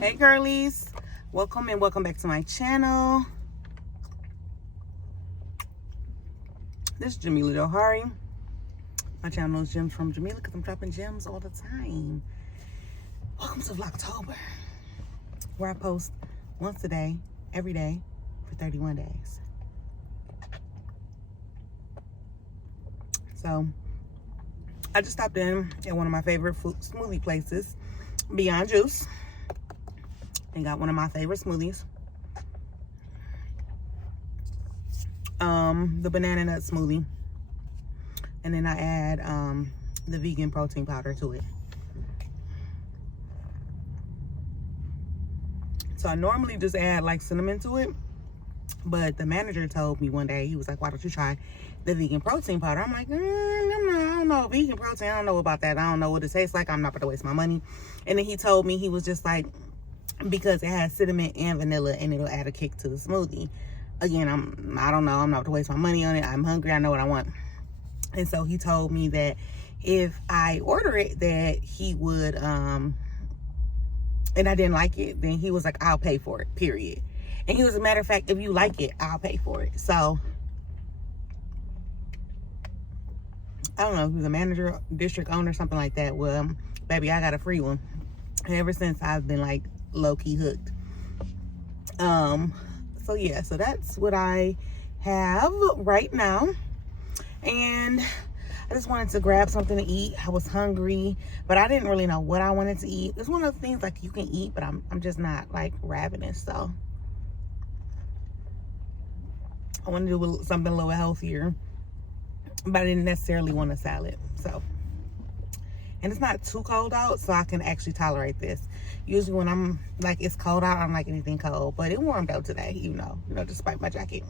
Hey girlies, welcome and welcome back to my channel. This is Jamila Johari. My channel is Gems from Jamila because I'm dropping gems all the time. Welcome to Vlogtober, where I post once a day, every day, for 31 days. So, I just stopped in at one of my favorite smoothie places, Beyond Juice, and got one of my favorite smoothies. The banana nut smoothie. And then I add the vegan protein powder to it. So I normally just add like cinnamon to it, but the manager told me one day, he was like, why don't you try the vegan protein powder? I'm like, I don't know, vegan protein, I don't know about that. I don't know what it tastes like. I'm not gonna waste my money. And then he told me, he was just like, because it has cinnamon and vanilla and it'll add a kick to the smoothie. Again, I don't know, I'm not gonna waste my money on it. I'm hungry, I know what I want. And so he told me that if I order it, that he would, and I didn't like it, then he was like, I'll pay for it, period. And he was, a matter of fact, if you like it, I'll pay for it. So, I don't know, if he was a manager, district owner, something like that. Well, baby, I got a free one. And ever since, I've been like low-key hooked. So yeah, so that's what I have right now. And I just wanted to grab something to eat. I was hungry, but I didn't really know what I wanted to eat. It's one of those things like you can eat, but I'm just not like ravenous. So I wanted to do something a little healthier, but I didn't necessarily want a salad. So, and it's not too cold out, so I can actually tolerate this. Usually when I'm like, it's cold out, I don't like anything cold, but it warmed up today, you know, despite my jacket.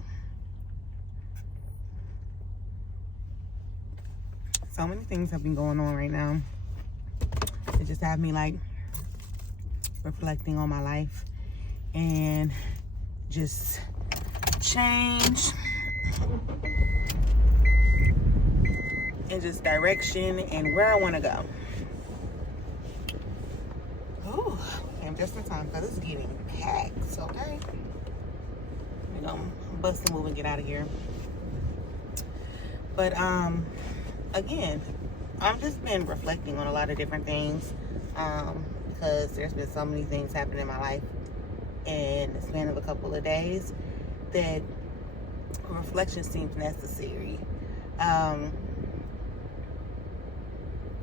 So many things have been going on right now. It just have me like reflecting on my life and just change and just direction and where I want to go. Oh, I'm just in time because it's getting packed. Okay, we're gonna bust a move and get out of here. But again, I've just been reflecting on a lot of different things because there's been so many things happening in my life in the span of a couple of days that reflection seems necessary.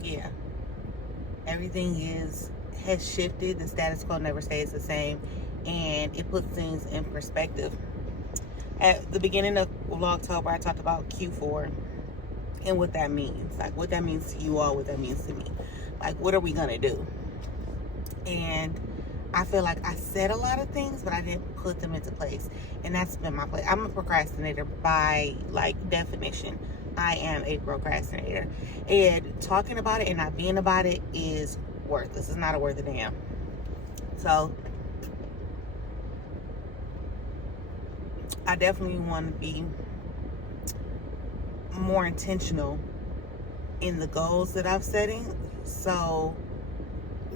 Yeah, everything has shifted. The status quo never stays the same, and it puts things in perspective. At the beginning of Vlogtober, I talked about Q4 and what that means. Like, what that means to you all, what that means to me. Like, what are we gonna do? And I feel like I said a lot of things, but I didn't put them into place. And that's been my place. I'm a procrastinator by, like, definition. I am a procrastinator. And talking about it and not being about it is worthless. It's not worth a damn. So, I definitely want to be more intentional in the goals that I'm setting, so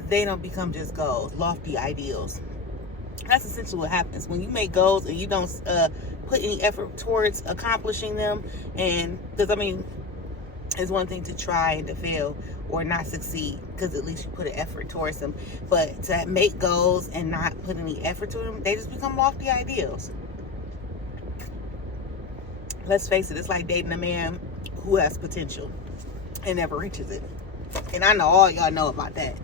they don't become just goals, lofty ideals. That's essentially what happens when you make goals and you don't put any effort towards accomplishing them. And because I mean, it's one thing to try and to fail or not succeed, because at least you put an effort towards them, but to make goals and not put any effort to them, they just become lofty ideals. Let's face it, it's like dating a man who has potential and never reaches it. And I know all y'all know about that.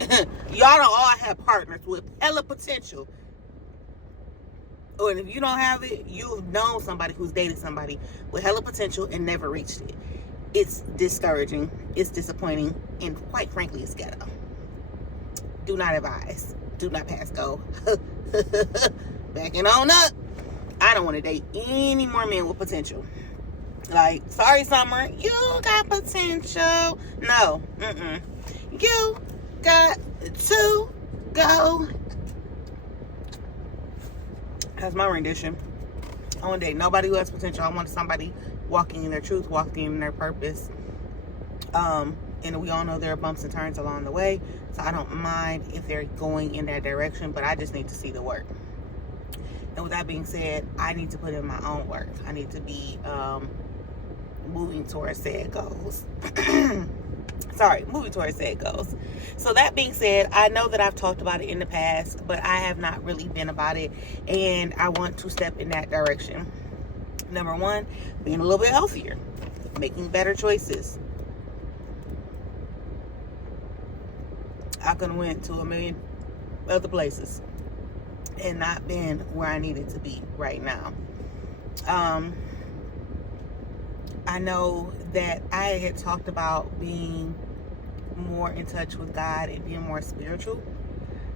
Y'all don't all have partners with hella potential. Or if you don't have it, you've known somebody who's dated somebody with hella potential and never reached it. It's discouraging, it's disappointing, and quite frankly, it's ghetto. Do not advise. Do not pass go. Backing on up. I don't want to date any more men with potential. Like, sorry, Summer, you got potential. No, you got to go. That's my rendition. I want to date nobody who has potential. I want somebody walking in their truth, walking in their purpose. And we all know there are bumps and turns along the way. So I don't mind if they're going in that direction, but I just need to see the work. And with that being said, I need to put in my own work. I need to be moving towards said goals. Moving towards said goals. So that being said, I know that I've talked about it in the past, but I have not really been about it. And I want to step in that direction. Number one, being a little bit healthier, making better choices. I could have went to a million other places and not been where I needed to be right now. I know that I had talked about being more in touch with God and being more spiritual.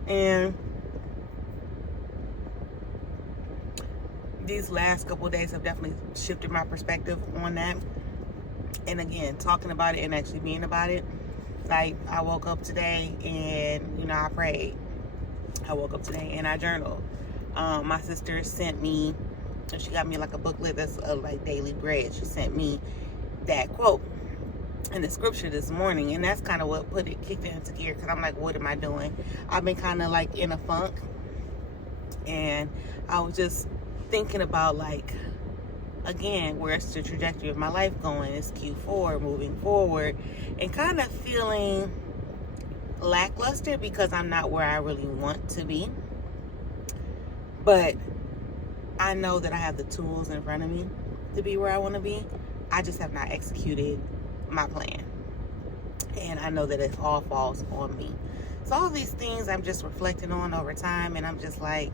And these last couple of days have definitely shifted my perspective on that. And again, talking about it and actually being about it. Like, I woke up today and, you know, I prayed. I woke up today and I journaled. My sister sent me, she got me like a booklet that's like daily bread. She sent me that quote in the scripture this morning. And that's kind of what kicked it into gear. Because I'm like, what am I doing? I've been kind of like in a funk. And I was just thinking about, like, again, where's the trajectory of my life going? It's Q4, moving forward, and kind of feeling lackluster because I'm not where I really want to be. But I know that I have the tools in front of me to be where I want to be. I just have not executed my plan. And I know that it all falls on me. So all these things I'm just reflecting on over time, and I'm just like,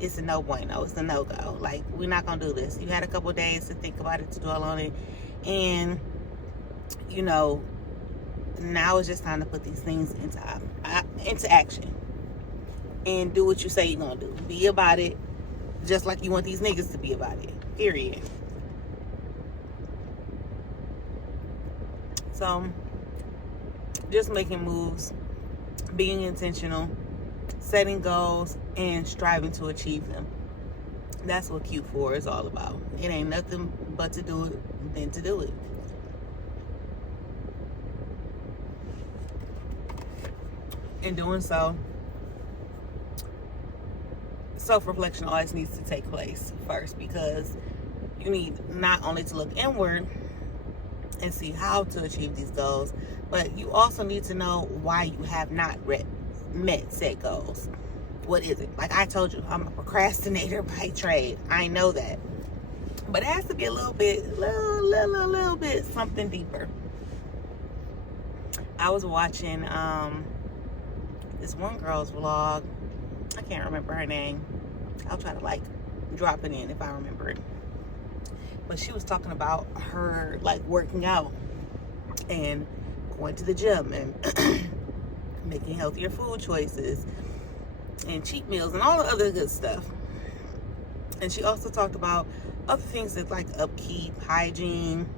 it's a no bueno. It's a no-go. Like, we're not going to do this. You had a couple days to think about it, to dwell on it. And, you know, now it's just time to put these things into action. And do what you say you're going to do. Be about it just like you want these niggas to be about it. Period. So, just making moves. Being intentional. Setting goals and striving to achieve them. That's what Q4 is all about. It ain't nothing but to do it than to do it. In doing so, self-reflection always needs to take place first, because you need not only to look inward and see how to achieve these goals, but you also need to know why you have not met said goals. What is it? Like I told you, I'm a procrastinator by trade. I know that. But it has to be a little bit something deeper. I was watching this one girl's vlog. I can't remember her name. I'll try to like drop it in if I remember it. But she was talking about her like working out and going to the gym and making healthier food choices and cheat meals and all the other good stuff. And she also talked about other things that like upkeep, hygiene,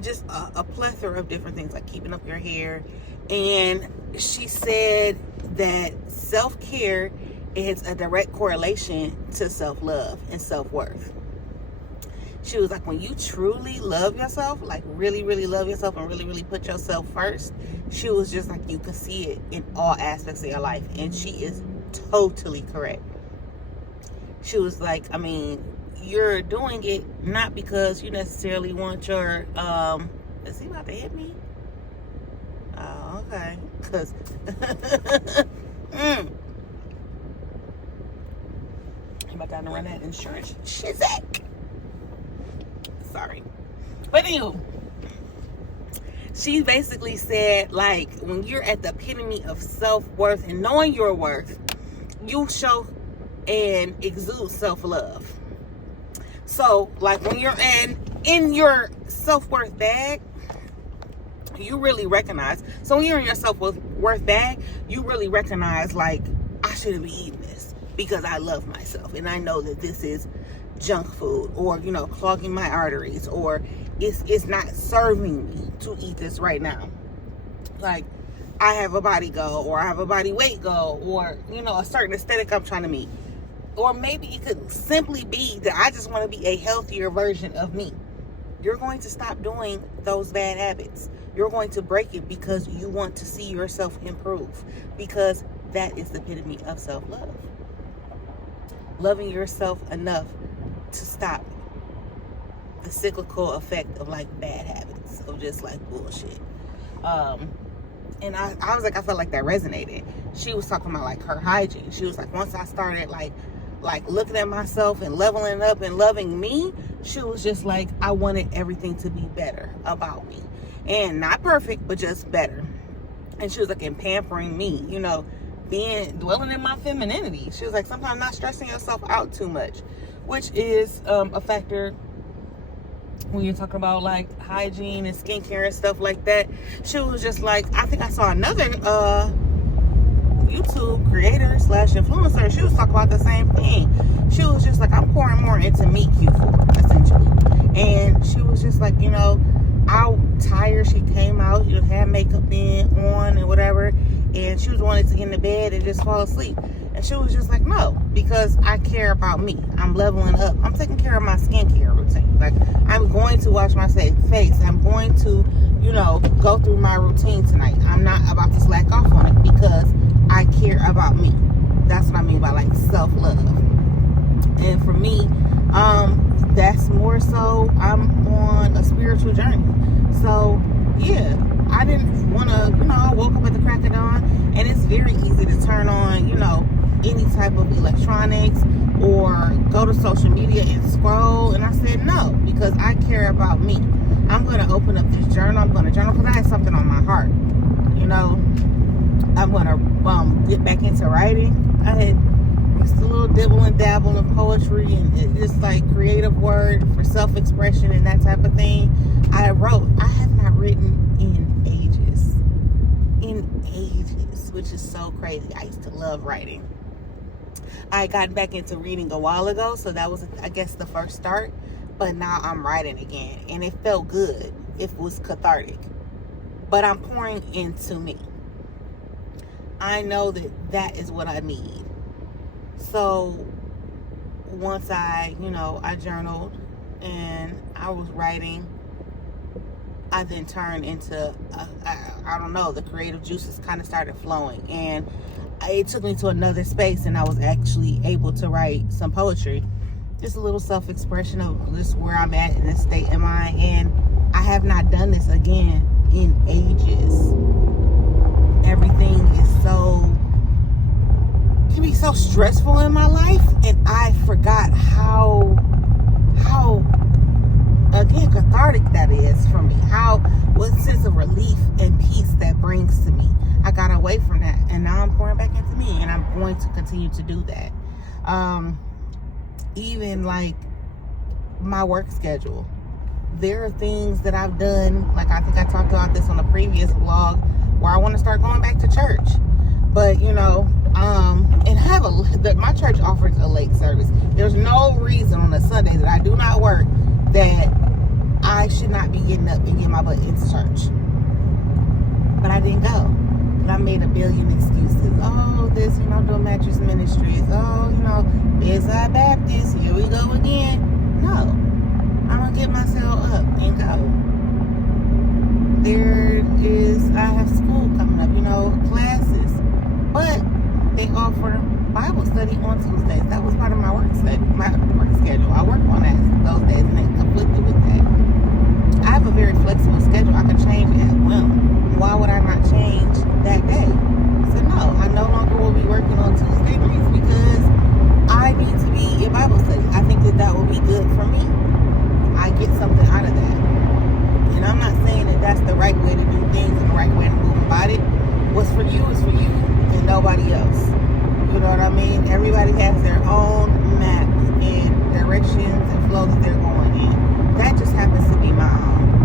just a plethora of different things like keeping up your hair. And she said that self-care is a direct correlation to self-love and self-worth. She was like, when you truly love yourself, like really, really love yourself and really, really put yourself first, she was just like, you can see it in all aspects of your life. And she is totally correct. She was like, I mean, you're doing it not because you necessarily want your, is he about to hit me? Oh, okay. Because, I'm about to run that insurance shizak. Sorry. But anywho, she basically said, like, when you're at the epitome of self-worth and knowing your worth, you show and exude self-love. So, like, when you're in your self-worth bag, you really recognize. So when you're in your self-worth bag, you really recognize, like, I shouldn't be eating this because I love myself. And I know that this is junk food, or, you know, clogging my arteries, or it's not serving me to eat this right now. Like, I have a body goal, or I have a body weight goal, or, you know, a certain aesthetic I'm trying to meet. Or maybe it could simply be that I just want to be a healthier version of me. you're going to stop doing those bad habits. You're going to break it because you want to see yourself improve, because that is the epitome of self-love. Loving yourself enough to stop the cyclical effect of like bad habits, of just like bullshit. And I was like, I felt like that resonated. She was talking about like her hygiene. She was like, once I started like looking at myself and leveling up and loving me, she was just like, I wanted everything to be better about me. And not perfect, but just better. And she was like, and pampering me, you know, dwelling in my femininity. She was like, sometimes not stressing yourself out too much, which is a factor when you're talking about like hygiene and skincare and stuff like that. She was just like, I think I saw another YouTube creator / influencer. She was talking about the same thing. She was just like, I'm pouring more into me, Q4, essentially. And she was just like, you know, I'm tired. She came out, you know, had makeup on and whatever, and she was wanting to get in the bed and just fall asleep. And she was just like, no, because I care about me. I'm leveling up. I'm taking care of my skincare routine. Like, I'm going to wash my face. I'm going to, you know, go through my routine tonight. I'm not about to slack off on it because I care about me. That's what I mean by like self-love. And for me, that's more so I'm on a spiritual journey. So yeah, I didn't want to, you know, I woke up at the crack of dawn, and it's very easy to turn on, you know, any type of electronics or go to social media and scroll. And I said no, because I care about me. I'm going to open up this journal. I'm going to journal because I had something on my heart. You know, I'm going to get back into writing. I had just a little dibble and dabble in poetry and just like creative word for self-expression and that type of thing. I have not written in ages, which is so crazy. I used to love writing. I got back into reading a while ago, so that was, I guess, the first start. But now I'm writing again, and it felt good. It was cathartic. But I'm pouring into me. I know that is what I need. So once I journaled and I was writing, I then turned into, I don't know, the creative juices kind of started flowing. And it took me to another space, and I was actually able to write some poetry. Just a little self-expression of just where I'm at in this state of mind. And I have not done this again in ages. Everything is can be so stressful in my life, and I forgot how again cathartic that is for me. What sense of relief and peace that brings to me. I got away from that, and now I'm pouring back into me, and I'm going to continue to do that. Even like my work schedule, there are things that I've done, like I think I talked about this on a previous vlog, where I want to start going back to church. But and my church offers a late service. There's no reason on a Sunday that I do not work that I should not be getting up and getting my butt into church. But I didn't go. But I made a billion excuses. Oh, this, doing mattress ministries. Oh, Bedside Baptist. Here we go again. No. I'm going to get myself up and go. I have school coming up, classes. But they offer Bible study on Tuesdays. That was part of my work schedule. I work on those days, and it conflicted with that. I have a very flexible schedule. I can change it at will. Why would I not change that day? So no, I no longer will be working on Tuesday nights because I need to be in Bible study. I think that will be good for me. I get something out of that. And I'm not saying that that's the right way to do things and the right way to move about it. What's for you is for you and nobody else. You know what I mean? Everybody has their own map and directions and flow that they're going in. That just happens to be my own.